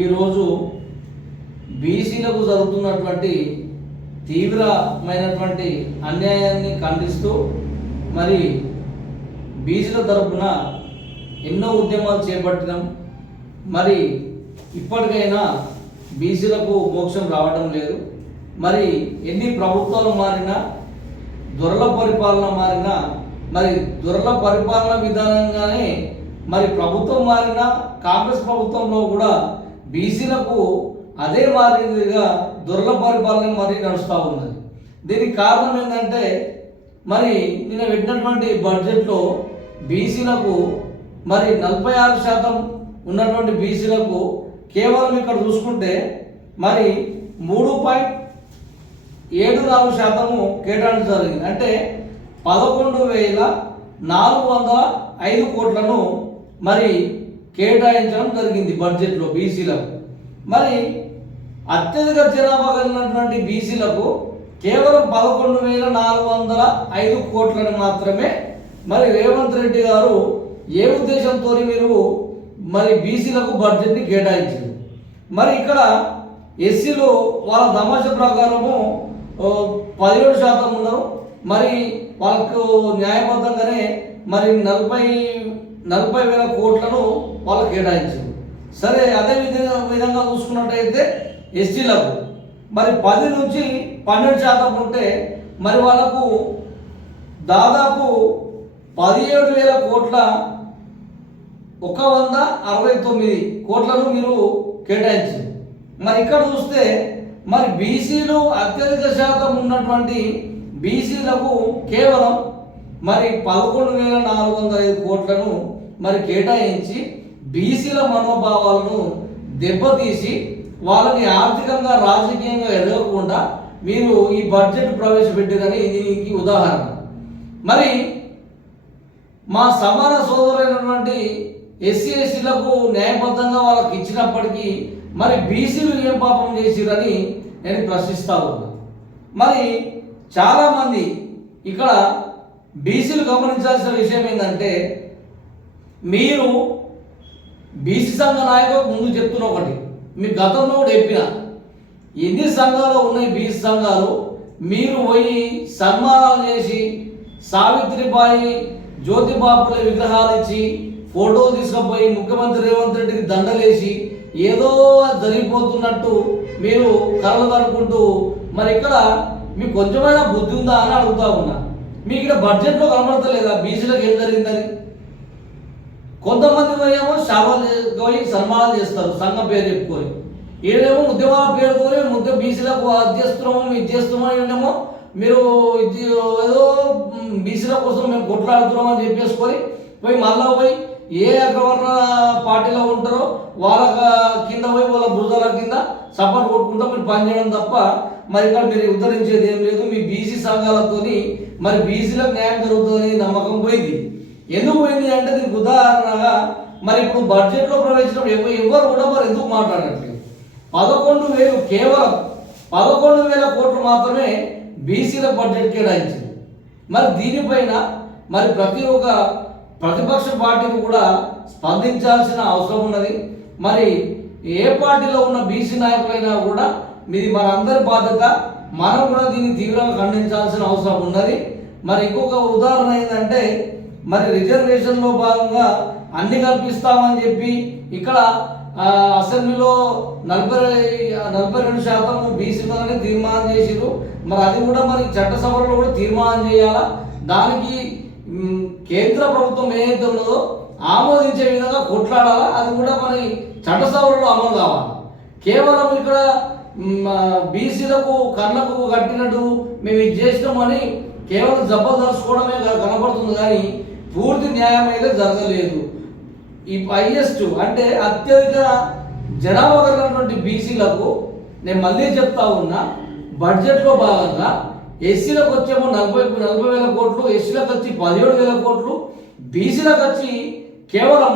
ఈరోజు బీసీలకు జరుగుతున్నటువంటి తీవ్రమైనటువంటి అన్యాయాన్ని ఖండిస్తూ మరి బీసీల తరపున ఎన్నో ఉద్యమాలు చేపట్టినాం మరి ఇప్పటికైనా బీసీలకు మోక్షం రావడం లేదు మరి ఎన్ని ప్రభుత్వాలు మారినా దొరల పరిపాలన మారినా మరి దొరల పరిపాలన విధానంగానే మరి ప్రభుత్వం మారినా కాంగ్రెస్ ప్రభుత్వంలో కూడా బీసీలకు అదే మాదిరిగా దుర్లభ పరిపాలన మరి నడుస్తూ ఉన్నది దీనికి కారణం ఏంటంటే మరి నేను పెట్టినటువంటి బడ్జెట్లో బీసీలకు మరి నలభై ఆరు శాతం ఉన్నటువంటి బీసీలకు కేవలం ఇక్కడ చూసుకుంటే మరి మూడు పాయింట్ ఏడు నాలుగు శాతము కేటాయించడం జరిగింది అంటే పదకొండు వేల నాలుగు వందల ఐదు కోట్లను మరి కేటాయించడం జరిగింది బడ్జెట్లో బీసీలకు మరి అత్యధిక జనాభా కలిగినటువంటి బీసీలకు కేవలం పదకొండు వేల నాలుగు వందల ఐదు కోట్లను మాత్రమే మరి రేవంత్ రెడ్డి గారు ఏ ఉద్దేశంతో మీరు మరి బీసీలకు బడ్జెట్ని కేటాయించారు మరి ఇక్కడ ఎస్సీలు వాళ్ళ దమాష ప్రకారము పదిహేడు శాతం ఉన్నారు మరి వాళ్ళకు న్యాయబద్ధంగానే మరి నలభై నలభై వేల కోట్లను వాళ్ళు కేటాయించారు సరే అదే విధంగా విధంగా చూసుకున్నట్టయితే ఎస్టీలకు మరి పది నుంచి పన్నెండు శాతం ఉంటే మరి వాళ్ళకు దాదాపు పదిహేడు వేల కోట్ల ఒక వంద అరవై తొమ్మిది కోట్లను మీరు కేటాయించారు మరి ఇక్కడ చూస్తే మరి బీసీలు అత్యధిక శాతం ఉన్నటువంటి బీసీలకు కేవలం మరి పదకొండు వేల నాలుగు వందల ఐదు కోట్లను మరి కేటాయించి బీసీల మనోభావాలను దెబ్బతీసి వాళ్ళని ఆర్థికంగా రాజకీయంగా ఎదగకుండా మీరు ఈ బడ్జెట్ ప్రవేశపెట్టారని దీనికి ఉదాహరణ మరి మా సమాన సోదరులైనటువంటి ఎస్సీ ఎస్సీలకు న్యాయబద్ధంగా వాళ్ళకి ఇచ్చినప్పటికీ మరి బీసీలు ఏం పాపం చేసిరని నేను ప్రశ్నిస్తా ఉన్నా మరి చాలామంది ఇక్కడ బీసీలు గమనించాల్సిన విషయం ఏంటంటే మీరు బీసీ సంఘ నాయకులకు ముందు చెప్తున్న ఒకటి మీ గతంలో కూడా చెప్పిన ఎన్ని సంఘాలు ఉన్నాయి బీసీ సంఘాలు మీరు పోయి సన్మానాలు చేసి సావిత్రిబాయి జ్యోతిబాపుల విగ్రహాలు ఇచ్చి ఫోటో తీసుకుపోయి ముఖ్యమంత్రి రేవంత్ రెడ్డికి దండలేసి ఏదో జరిగిపోతున్నట్టు మీరు కలలు మరి ఇక్కడ మీకు కొంచెమైనా బుద్ధి ఉందా అని అడుగుతా ఉన్నా మీకు ఇక్కడ బడ్జెట్లో కనబడతలేదా బీసీలకు ఏం జరిగిందని కొంతమంది ఏమో షావాలు పోయి సన్మానాలు చేస్తారు సంఘం పేరు చెప్పుకొని ఏదేమో ఉద్యమాల పేరుకొని ముద్ద బీసీలకు అది చేస్తున్నాము ఇది చేస్తున్నాము ఏంటేమో మీరు ఇది ఏదో బీసీల కోసం మేము కొట్లాడుతున్నాం అని చెప్పేసుకొని పోయి మళ్ళా పోయి ఏ అగ్రవర్ణ పార్టీలో ఉంటారో వాళ్ళ కింద పోయి వాళ్ళ బురదల కింద సపోర్ట్ కొట్టుకుంటా మీరు పనిచేయడం తప్ప మరి ఇక్కడ మీరు ఉద్ధరించేది ఏం లేదు మీ బీసీ సంఘాలతోని మరి బీసీలకు న్యాయం జరుగుతుందని నమ్మకం పోయింది ఎందుకు పోయింది అంటే దీనికి ఉదాహరణగా మరి ఇప్పుడు బడ్జెట్లో ప్రవేశించినప్పుడు ఎవరు కూడా మరి ఎందుకు మాట్లాడట్లేదు పదకొండు వేలు కేవలం పదకొండు వేల కోట్లు మాత్రమే బీసీల బడ్జెట్ కేటాయించింది మరి దీనిపైన మరి ప్రతి ఒక్క ప్రతిపక్ష పార్టీకి కూడా స్పందించాల్సిన అవసరం ఉన్నది మరి ఏ పార్టీలో ఉన్న బీసీ నాయకులైనా కూడా మీది మనందరి బాధ్యత మనం కూడా దీన్ని తీవ్రంగా ఖండించాల్సిన అవసరం ఉన్నది మరి ఇంకొక ఉదాహరణ ఏంటంటే మరి రిజర్వేషన్లో భాగంగా అన్ని కల్పిస్తామని చెప్పి ఇక్కడ అసెంబ్లీలో నలభై నలభై రెండు శాతం బీసీలనే తీర్మానం చేసిరు మరి అది కూడా మరి చట్టసభలో కూడా తీర్మానం చేయాలా దానికి కేంద్ర ప్రభుత్వం ఏదైతే ఉన్నదో ఆమోదించే విధంగా కొట్లాడాలా అది కూడా మరి చట్టసభలో అమలు కావాలి కేవలం ఇక్కడ బీసీలకు కర్ణకు కట్టినట్టు మేము ఇది చేసినామని కేవలం జబ్బదర్చుకోవడమే కనబడుతుంది కానీ పూర్తి న్యాయం అయితే జరగలేదు ఈ హైయెస్ట్ అంటే అత్యధిక జనాభా కలిగినటువంటి బీసీలకు నేను మళ్ళీ చెప్తా ఉన్నా బడ్జెట్లో భాగంగా ఎస్సీలకు వచ్చేమో నలభై నలభై వేల కోట్లు ఎస్సీలకు వచ్చి పదిహేడు వేల కోట్లు బీసీలకు వచ్చి కేవలం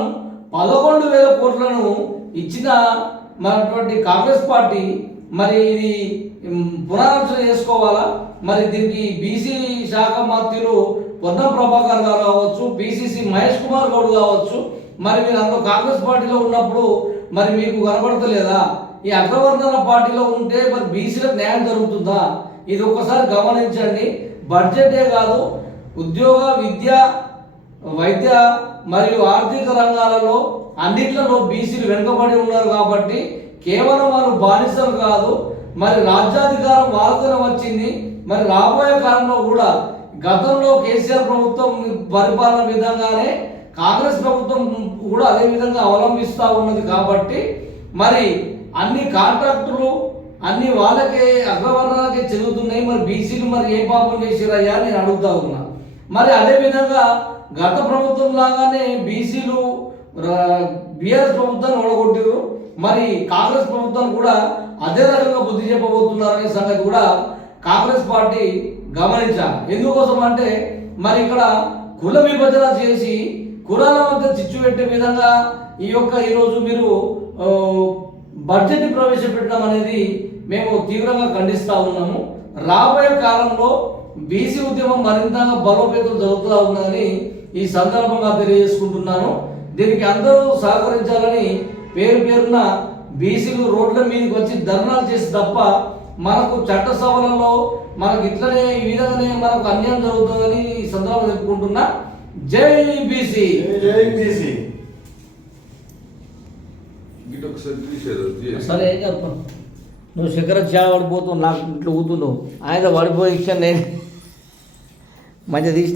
పదకొండు వేల కోట్లను ఇచ్చిన మనటువంటి కాంగ్రెస్ పార్టీ మరి ఇది పునరాలోచన చేసుకోవాలా మరి దీనికి బీసీ శాఖ మంత్రులు పొన్న ప్రభాకర్ గారు కావచ్చు బీసీసీ మహేష్ కుమార్ గౌడ్ కావచ్చు మరి మీరు అందులో కాంగ్రెస్ పార్టీలో ఉన్నప్పుడు మరి మీకు కనబడతలేదా ఈ అగ్రవర్ణన పార్టీలో ఉంటే మరి బీసీలకు న్యాయం జరుగుతుందా ఇది ఒకసారి గమనించండి బడ్జెటే కాదు ఉద్యోగ విద్య వైద్య మరియు ఆర్థిక రంగాలలో అన్నిట్లలో బీసీలు వెనుకబడి ఉన్నారు కాబట్టి కేవలం వారు బానిసం కాదు మరి రాజ్యాధికారం వారితోనే వచ్చింది మరి రాబోయే కాలంలో కూడా గతంలో కేసీఆర్ ప్రభుత్వం పరిపాలన విధంగానే కాంగ్రెస్ ప్రభుత్వం కూడా అదే విధంగా అవలంబిస్తూ ఉన్నది కాబట్టి మరి అన్ని కాంట్రాక్టులు అన్ని వాళ్ళకే అగ్రవర్ణాలకే చెందుతున్నాయి మరి బీసీలు మరి ఏ పాపం చేసిరయ్యా నేను అడుగుతా ఉన్నా మరి అదే విధంగా గత ప్రభుత్వం లాగానే బీసీలు బీఆర్ఎస్ ప్రభుత్వాన్ని ఓడగొట్టిరు మరి కాంగ్రెస్ ప్రభుత్వం కూడా అదే రకంగా బుద్ధి చెప్పబోతున్నారనే సంగతి కూడా కాంగ్రెస్ పార్టీ గమనించాలి ఎందుకోసం అంటే మరి ఇక్కడ కుల విభజన చేసి కులాల మధ్య చిచ్చు పెట్టే విధంగా ఈ యొక్క ఈరోజు మీరు బడ్జెట్ ప్రవేశపెట్టడం అనేది మేము తీవ్రంగా ఖండిస్తూ ఉన్నాము రాబోయే కాలంలో బీసీ ఉద్యమం మరింత బలోపేతం జరుగుతూ ఉందని ఈ సందర్భంగా తెలియజేసుకుంటున్నాను దీనికి అందరూ సహకరించాలని పేరు పేరున బీసీలు రోడ్ల మీదకి వచ్చి ధర్నాలు చేసి తప్ప మనకు చట్ట సభలలో మనకు ఇట్లనే ఈ విధంగానే మనకు అన్యాయం జరుగుతుందని ఈ సందర్భంగా చెప్పుకుంటున్నా జై బీసీ జై బీసీ సరే ఏం చెప్పను నువ్వు శిఖర చా పడిపోతున్నావు నాకు ఇట్లా ఊతున్నావు ఆయన పడిపోయి నేను మంచిగా తీసిన